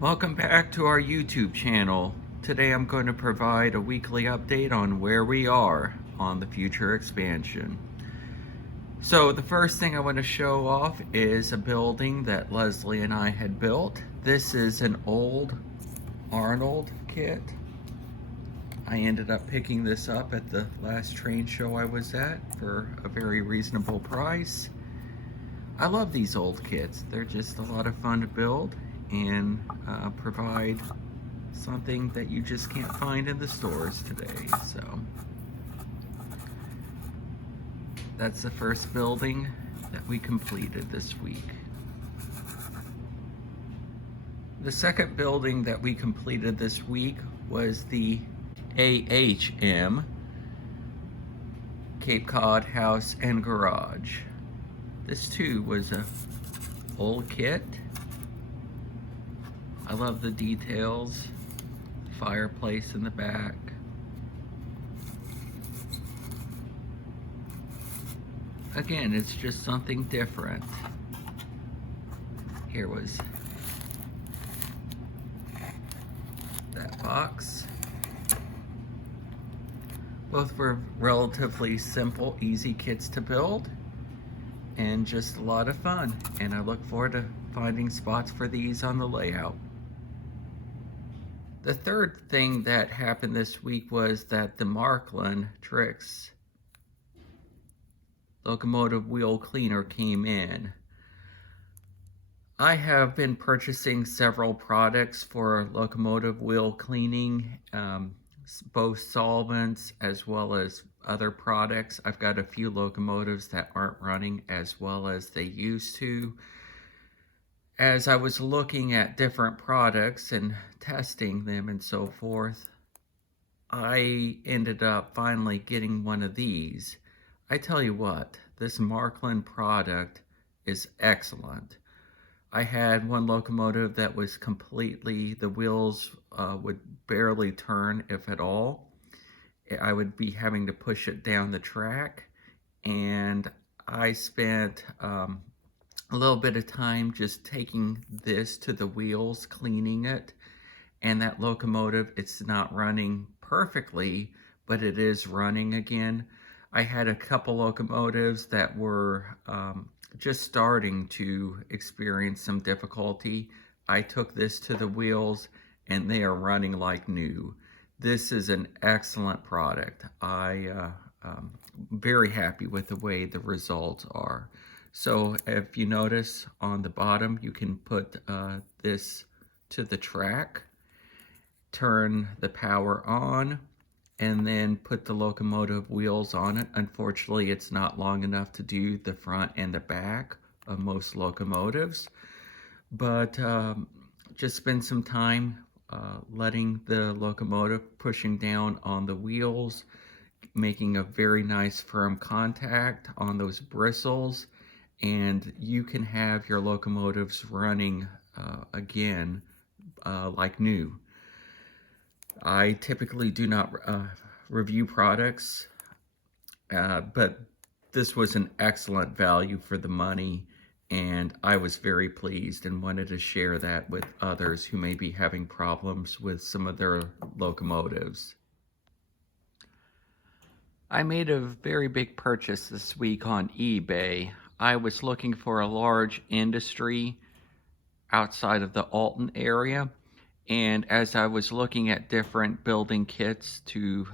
Welcome back to our YouTube channel. Today I'm going to provide a weekly update on where we are on the future expansion. So the first thing I want to show off is a building that Leslie and I had built. This is an old Arnold kit. I ended up picking this up at the last train show I was at for a very reasonable price. I love these old kits. They're just a lot of fun to build and provide something that you just can't find in the stores today. So that's the first building that we completed this week. The second building that we completed this week was the AHM Cape Cod House and Garage. This too was a old kit. I love the details. Fireplace in the back. Again, it's just something different. Here was that box. Both were relatively simple, easy kits to build, and just a lot of fun. And I look forward to finding spots for these on the layout. The third thing that happened this week was that the Marklin Trix locomotive wheel cleaner came in. I have been purchasing several products for locomotive wheel cleaning, both solvents as well as other products. I've got a few locomotives that aren't running as well as they used to. As I was looking at different products and testing them and so forth, I ended up finally getting one of these. I tell you what, this Marklin product is excellent. I had one locomotive that was completely, the wheels would barely turn, if at all. I would be having to push it down the track, and I spent a little bit of time just taking this to the wheels, cleaning it, and that locomotive, it's not running perfectly, but it is running again. I had a couple locomotives that were just starting to experience some difficulty. I took this to the wheels and they are running like new. This is an excellent product. I'm very happy with the way the results are. So if you notice on the bottom, you can put this to the track, turn the power on, and then put the locomotive wheels on it. Unfortunately, it's not long enough to do the front and the back of most locomotives, but just spend some time letting the locomotive pushing down on the wheels, making a very nice firm contact on those bristles, and you can have your locomotives running again like new. I typically do not review products, but this was an excellent value for the money, and I was very pleased and wanted to share that with others who may be having problems with some of their locomotives. I made a very big purchase this week on eBay. I was looking for a large industry outside of the Alton area, and as I was looking at different building kits to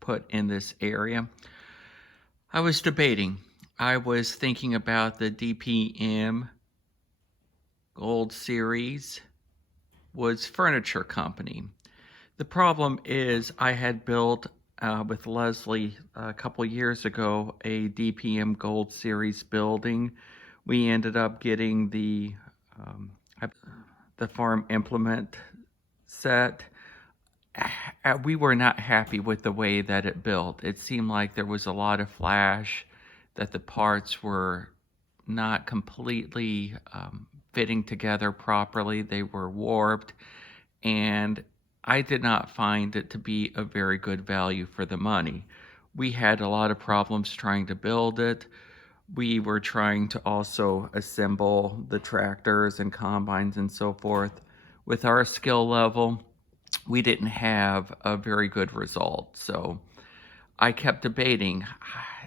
put in this area, I was debating. I was thinking about the DPM Gold Series Woods Furniture Company. The problem is I had built with Leslie a couple years ago a DPM Gold Series building. We ended up getting the farm implement set. We were not happy with the way that it built. It seemed like there was a lot of flash, that the parts were not completely fitting together properly. They were warped, and I did not find it to be a very good value for the money. We had a lot of problems trying to build it. We were trying to also assemble the tractors and combines and so forth. with our skill level, we didn't have a very good result. So I kept debating.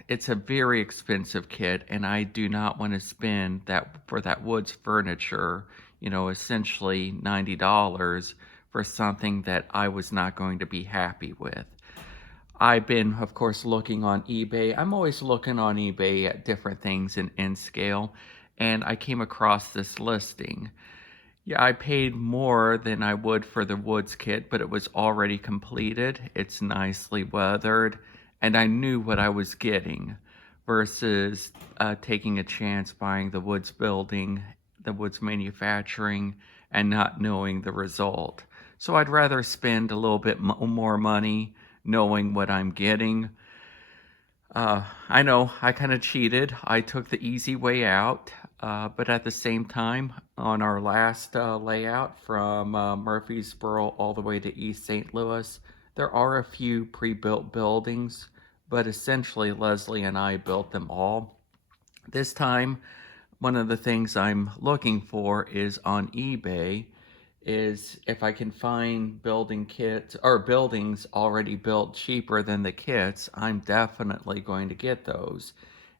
It's a very expensive kit, and I do not want to spend that for that wood's furniture, essentially $90 for something that I was not going to be happy with. I've been, of course, looking on eBay. I'm always looking on eBay at different things in N scale, and I came across this listing. Yeah, I paid more than I would for the Woods kit, but it was already completed. It's nicely weathered, and I knew what I was getting versus taking a chance buying the Woods building, the Woods manufacturing, and not knowing the result. So I'd rather spend a little bit more money knowing what I'm getting. I know I kind of cheated. I took the easy way out, but at the same time, on our last layout from Murfreesboro all the way to East St. Louis, there are a few pre-built buildings, but essentially Leslie and I built them all. This time, one of the things I'm looking for is on eBay is if I can find building kits or buildings already built cheaper than the kits, I'm definitely going to get those.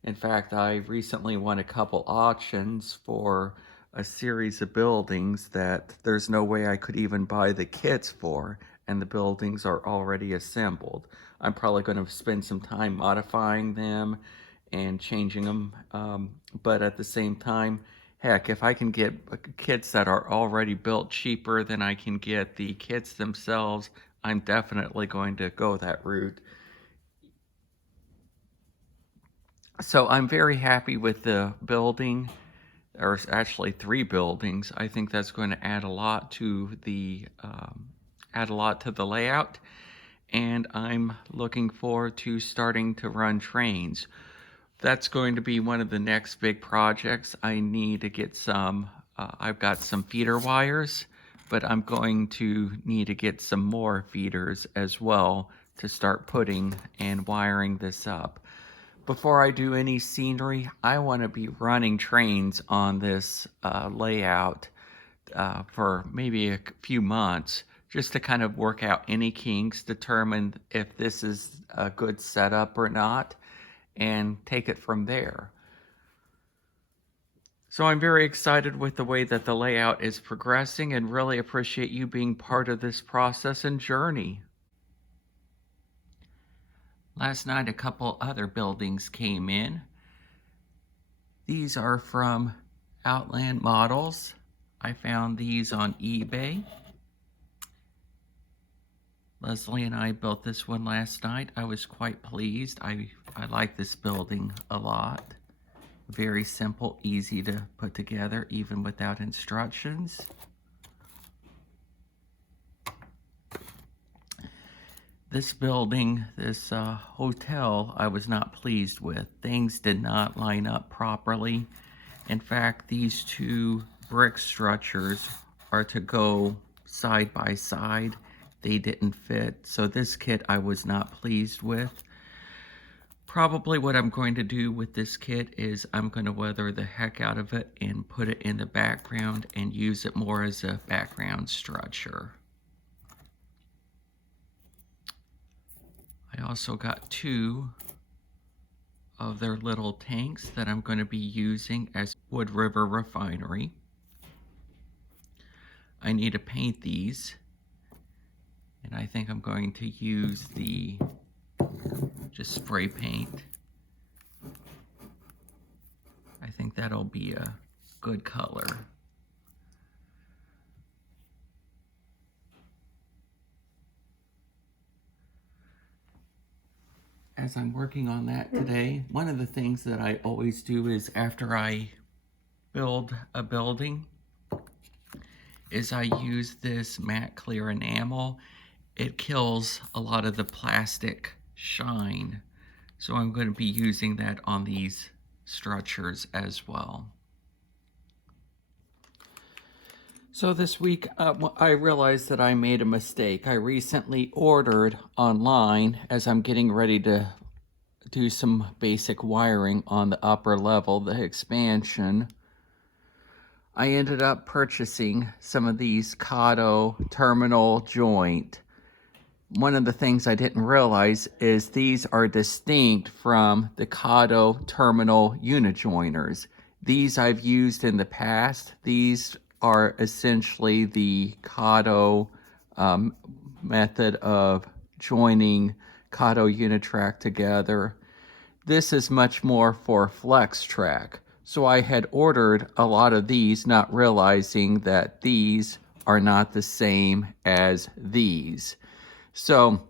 In fact, I recently won a couple auctions for a series of buildings that there's no way I could even buy the kits for, and the buildings are already assembled. I'm probably going to spend some time modifying them and changing them, but at the same time, heck, if I can get kits that are already built cheaper than I can get the kits themselves, I'm definitely going to go that route. So I'm very happy with the building, or actually 3 buildings. I think that's going to add a lot to the layout, and I'm looking forward to starting to run trains. That's going to be one of the next big projects. I need to get some, I've got some feeder wires, but I'm going to need to get some more feeders as well to start putting and wiring this up. Before I do any scenery, I want to be running trains on this layout for maybe a few months, just to kind of work out any kinks, determine if this is a good setup or not, and take it from there. So I'm very excited with the way that the layout is progressing and really appreciate you being part of this process and journey. Last night, a couple other buildings came in. These are from Outland Models. I found these on eBay. Leslie and I built this one last night. I was quite pleased. I like this building a lot. Very simple, easy to put together, even without instructions. This building, this hotel, I was not pleased with. Things did not line up properly. In fact, these 2 brick structures are to go side by side. They didn't fit, so this kit I was not pleased with. Probably what I'm going to do with this kit is I'm going to weather the heck out of it and put it in the background and use it more as a background structure. I also got 2 of their little tanks that I'm going to be using as Wood River Refinery. I need to paint these, and I think I'm going to use the just spray paint. I think that'll be a good color. As I'm working on that today, one of the things that I always do is after I build a building is I use this matte clear enamel. It kills a lot of the plastic shine. So I'm going to be using that on these structures as well. So this week, I realized that I made a mistake. I recently ordered online, as I'm getting ready to do some basic wiring on the upper level, the expansion. I ended up purchasing some of these Cado terminal joint. One of the things I didn't realize is these are distinct from the Cado terminal unit joiners. These I've used in the past. These are essentially the Cado method of joining Cado Unitrack together. This is much more for flex track. So I had ordered a lot of these, not realizing that these are not the same as these. So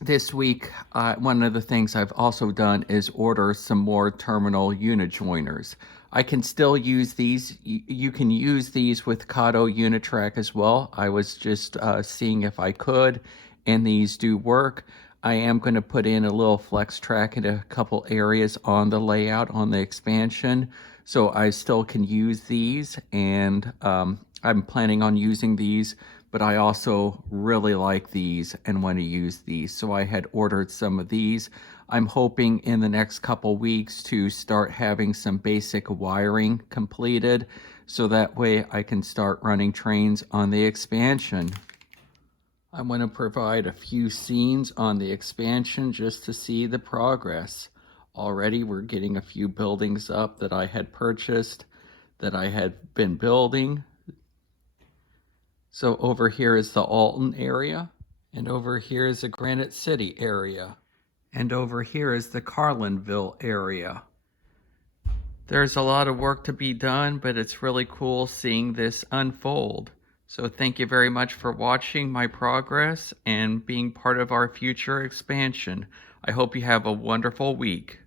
this week, one of the things I've also done is order some more terminal unit joiners. I can still use these. You can use these with Cado Unitrack as well. I was just seeing if I could, and these do work. I am going to put in a little flex track in a couple areas on the layout on the expansion, so I still can use these, and I'm planning on using these, but I also really like these and want to use these. So I had ordered some of these. I'm hoping in the next couple weeks to start having some basic wiring completed, so that way I can start running trains on the expansion. I want to provide a few scenes on the expansion just to see the progress. Already we're getting a few buildings up that I had purchased, that I had been building. So over here is the Alton area, and over here is the Granite City area, and over here is the Carlinville area. There's a lot of work to be done, but it's really cool seeing this unfold. So thank you very much for watching my progress and being part of our future expansion. I hope you have a wonderful week.